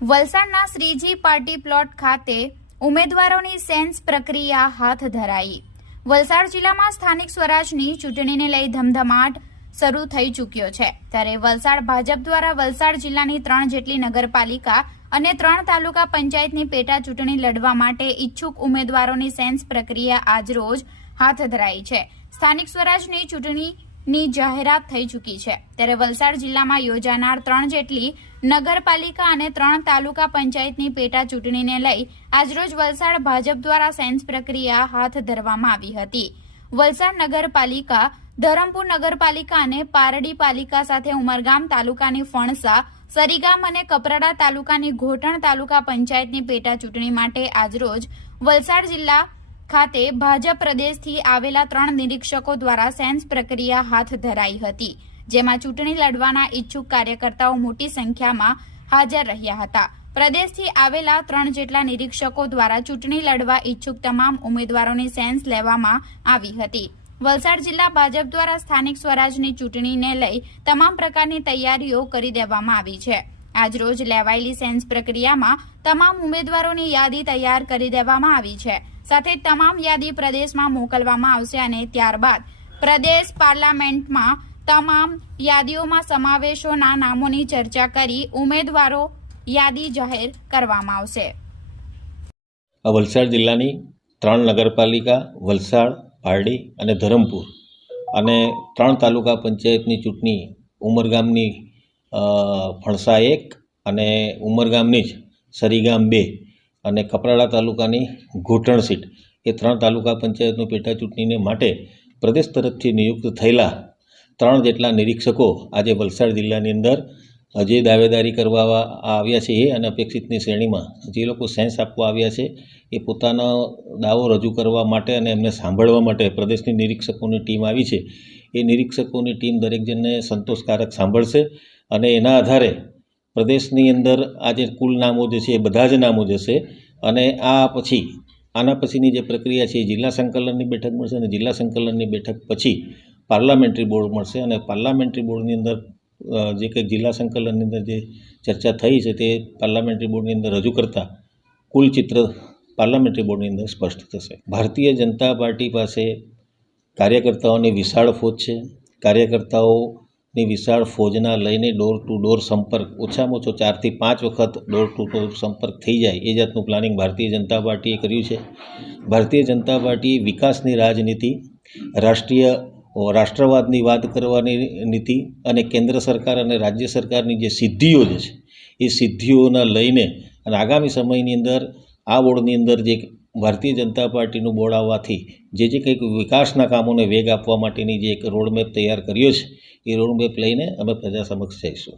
વલસાડના Shriji party plot ખાતે ઉમેદવારોની સેન્સ પ્રક્રિયા હાથ ધરાઈ। વલસાડ જિલ્લામાં સ્થાનિક સ્વરાજની ચૂંટણીને લઈ ધમધમાટ શરૂ થઈ ચૂક્યો છે, ત્યારે વલસાડ ભાજપ દ્વારા વલસાડ જિલ્લાની 3 જેટલી નગરપાલિકા અને 3 તાલુકા પંચાયતની પેટા ચૂંટણી લડવા માટે ઈચ્છુક ઉમેદવારોની સેન્સ પ્રક્રિયા આજરોજ હાથ ધરાઈ છે। સ્થાનિક સ્વરાજની ચૂંટણીની જાહેરાત થઈ ચૂકી છે, ત્યારે વલસાડ જિલ્લામાં યોજાનાર 3 જેટલી નગરપાલિકા અને 3 તાલુકા પંચાયતની પેટા ચૂંટણીને લઈ આજરોજ વલસાડ ભાજપ દ્વારા સેન્સ પ્રક્રિયા હાથ ધરવામાં આવી હતી। વલસાડ નગરપાલિકા, ધરમપુર નગરપાલિકા અને પારડી પાલિકા સાથે ઉમરગામ તાલુકાની ફણસા, સરીગામ અને કપરાડા તાલુકાની ઘોટણ તાલુકા પંચાયતની પેટા ચૂંટણી માટે આજરોજ વલસાડ જિલ્લા ખાતે ભાજપ પ્રદેશથી આવેલા 3 નિરીક્ષકો દ્વારા સેન્સ પ્રક્રિયા હાથ ધરાઈ હતી, જેમાં ચૂંટણી લડવાના ઈચ્છુક કાર્યકર્તાઓ મોટી સંખ્યામાં હાજર રહ્યા હતા। પ્રદેશથી આવેલા 3 જેટલા નિરીક્ષકો દ્વારા ચૂંટણી લડવા ઈચ્છુક તમામ ઉમેદવારોની સેન્સ લેવામાં આવી હતી। વલસાડ જિલ્લા ભાજપ દ્વારા સ્થાનિક સ્વરાજની ચૂંટણીને લઈ તમામ પ્રકારની તૈયારીઓ કરી દેવામાં આવી છે। આજરોજ લેવાયેલી સેન્સ પ્રક્રિયામાં તમામ ઉમેદવારોની યાદી તૈયાર કરી દેવામાં આવી છે, સાથે તમામ યાદી પ્રદેશમાં મોકલવામાં આવશે અને ત્યારબાદ પ્રદેશ પાર્લામેન્ટમાં તમામ યાદીઓમાં સમાવેશોના નામોની ચર્ચા કરી ઉમેદવારો યાદી જાહેર કરવામાં આવશે। વલસાડ જિલ્લાની 3 નગરપાલિકા વલસાડ, પારડી અને ધરમપુર અને 3 તાલુકા પંચાયતની ચૂંટણી ઉમરગામની ફણસા 1 અને ઉમરગામની જ સરીગામ 2 અને કપરાડા તાલુકાની ઘોટણ સીટ એ 3 તાલુકા પંચાયતની પેટા ચૂંટણીને માટે પ્રદેશ તરફથી નિયુક્ત થયેલા 3 જેટલા નિરીક્ષકો આજે વલસાડ જિલ્લાની અંદર જે દાવેદારી કરવા આવ્યા છે એ અને અપેક્ષિતની શ્રેણીમાં જે લોકો સેન્સ આપવા આવ્યા છે એ પોતાનો દાવો રજૂ કરવા માટે અને એમને સાંભળવા માટે પ્રદેશની નિરીક્ષકોની ટીમ આવી છે। એ નિરીક્ષકોની ટીમ દરેક જણને સંતોષકારક સાંભળશે અને એના આધારે પ્રદેશની અંદર આજે કુલ નામો જે છે એ બધા જ નામો જશે અને આના પછીની જે પ્રક્રિયા છે એ જિલ્લા સંકલનની બેઠક મળશે અને જિલ્લા સંકલનની બેઠક પછી પાર્લામેન્ટરી બોર્ડ મળશે અને પાર્લામેન્ટરી બોર્ડની અંદર જે કંઈક જિલ્લા સંકલનની અંદર જે ચર્ચા થઈ છે તે પાર્લામેન્ટરી બોર્ડની અંદર રજૂ કરતા કુલ ચિત્ર પાર્લામેન્ટરી બોર્ડની અંદર સ્પષ્ટ થશે। ભારતીય જનતા પાર્ટી પાસે કાર્યકર્તાઓની વિશાળ ફોજ છે। કાર્યકર્તાઓની વિશાળ ફોજના લઈને ડોર ટુ ડોર સંપર્ક ઓછામાં ઓછો 4 થી 5 વખત ડોર ટુ ડોર સંપર્ક થઈ જાય એ જાતનું પ્લાનિંગ ભારતીય જનતા પાર્ટીએ કર્યું છે। ભારતીય જનતા પાર્ટીએ વિકાસની રાજનીતિ, રાષ્ટ્રવાદની વાત કરવાની નીતિ અને કેન્દ્ર સરકાર અને રાજ્ય સરકારની જે સિદ્ધિઓ જે છે એ સિદ્ધિઓના લઈને અને આગામી સમયની અંદર આ બોર્ડની અંદર જે ભારતીય જનતા પાર્ટીનું બોર્ડ આવવાથી જે કંઈક વિકાસના કામોને વેગ આપવા માટેની જે એક રોડમેપ તૈયાર કર્યો છે એ રોડમેપ લઈને અમે પ્રજા સમક્ષ જઈશું।